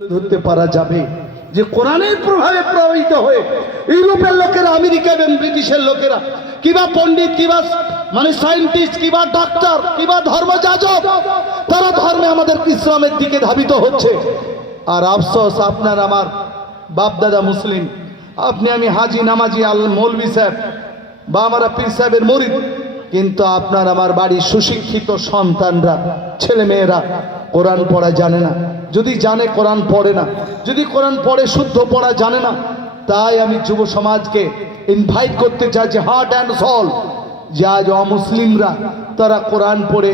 ধরতে পারা যাবে। যে কোরআনের প্রভাবে প্রভাবিত হয়ে ইউরোপের লোকেরা আমেরিকা এবং ব্রিটিশের লোকেরা কিবা পণ্ডিত কিবা মানে সায়েন্টিস্ট কিবা ডাক্তার কিবা ধর্মযাজক, তারা ধর্মে আমাদের ইসলামের দিকে ধাবিত হচ্ছে। আর আফসোস, আপনার আমার বাপদাদা মুসলিম, আপনি আমি হাজি, নামাজি আল মৌলভি সাহেব বা আমরা পীর সাহেবের মরিদ কিন্তু আপনার আমার বাড়ির সুশিক্ষিত সন্তানরা ছেলে মেয়েরা কোরআন পড়া জানে না। যদি জানে, কোরআন পড়ে না। যদি কোরআন পড়ে, শুদ্ধ পড়া জানে না। তাই আমি যুব সমাজকে ইনভাইট করতে চাই যে হার্ট অ্যান্ড সল যে আজ অমুসলিমরা তারা কোরআন পড়ে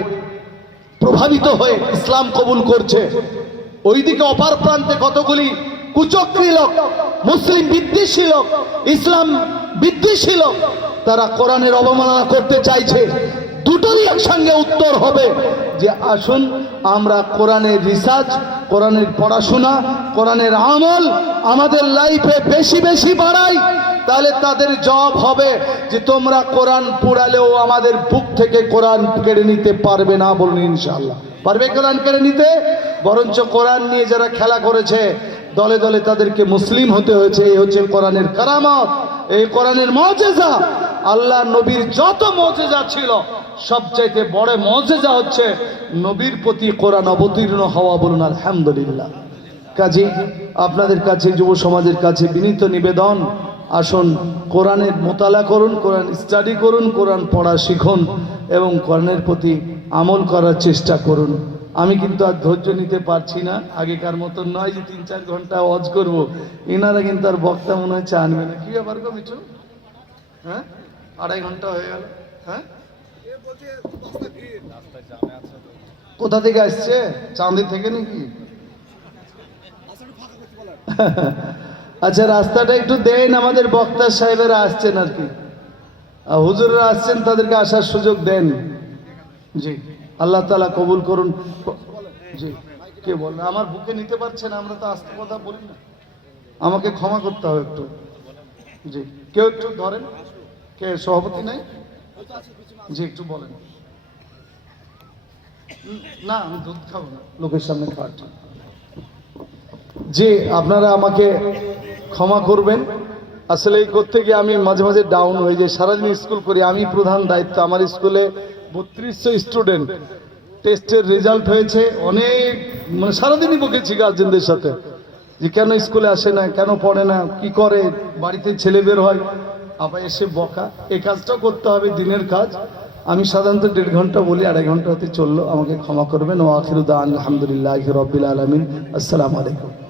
প্রভাবিত হয়ে ইসলাম কবুল করছে। ওইদিকে অপার প্রান্তে কতগুলি কুচক্রী লোক, মুসলিম বিদ্বেষী লোক, ইসলাম বিদ্বেষী লোক তারা কোরআনের অবমাননা করতে চাইছে। দুটোরই একসঙ্গে উত্তর হবে যে, আসুন, আমরা কোরআনের রিসার্চ, কোরআনের পড়াশোনা, কোরআনের আমল আমাদের লাইফে বেশি বেশি বাড়াই, তাহলে তাদের জব হবে যে, তোমরা কোরআন পড়ালেও আমাদের বুক থেকে কোরআন কেড়ে নিতে পারবে না বলুন ইনশাল্লাহ পারবে কোরআন কেড়ে নিতে? বরঞ্চ কোরআন নিয়ে যারা খেলা করেছে, দলে দলে তাদেরকে মুসলিম হতে হয়েছে, এই হচ্ছে কোরআনের কারামত, এই কোরআনের মজেজা আল্লাহ নবীর যত মজেজা ছিল, সবচাইতে বড় মজেজা হচ্ছে নবীর প্রতি কোরআন অবতীর্ণ হওয়া বলুন, আলহামদুলিল্লাহ। কাজে, আপনাদের কাছে, যুব সমাজের কাছে বিনীত নিবেদন, আসুন, কোরআনের মোতালা করুন, কোরআন স্টাডি করুন, কোরআন পড়া শিখুন এবং কোরআনের প্রতি আমল করার চেষ্টা করুন। আমি কিন্তু আর ধৈর্য নিতে পারছি না, আগেকার মতন নয় যে তিন চার ঘণ্টা অজ করব। এনারা কিন্তু আর বক্তা মনে হচ্ছে আনবে না। কি ব্যাপার গো হ্যাঁ? আড়াই ঘণ্টা হয়ে গেল। হ্যাঁ? কোথা থেকে আসছে? চাঁদি থেকে নাকি? আচ্ছা রাস্তাটা একটু দেন, আমাদের বক্তা সাহেবেরা আসছেন আর কি। হুজুররা আসছেন, তাদেরকে আসার সুযোগ দেন। জি, আল্লাহ তালা কবুল করুন। জি, কে বলেন আমার বুকে নিতে পারছেন আমরা তো আস্তে কথা বলি না। আমাকে ক্ষমা করতে হবে একটু। জি, কেউ একটু ধরেন। কে, সভাপতি জি, একটু বলেন। না, আমি দুধ খাব না। লোকের সামনে খাওয়ার। জি, আপনারা আমাকে ক্ষমা করবেন। আসলে এই করতে গিয়ে আমি মাঝে মাঝে ডাউন হয়ে যাই। সারাদিন স্কুল করি। আমি প্রধান দায়িত্ব। আমার স্কুলে বত্রিশশো স্টুডেন্ট টেস্টের রেজাল্ট হয়েছে। অনেক মানে সারাদিনই বকেছি গার্জেনদের সাথে। যে কেন স্কুলে আসে না, কেন পড়ে না, কি করে? বাড়িতে ছেলে বের হয়। আবার এসে বকা। এই কাজটাও করতে হবে, দিনের কাজ। আমি সাধারণত দেড় ঘণ্টা বলি, আড়াই ঘণ্টা হতে চলল। আমাকে ক্ষমা করবেন। ও আখিরুদ্দান আলহামদুলিল্লাহ রবিল আলমিন। আসসালামু আলাইকুম।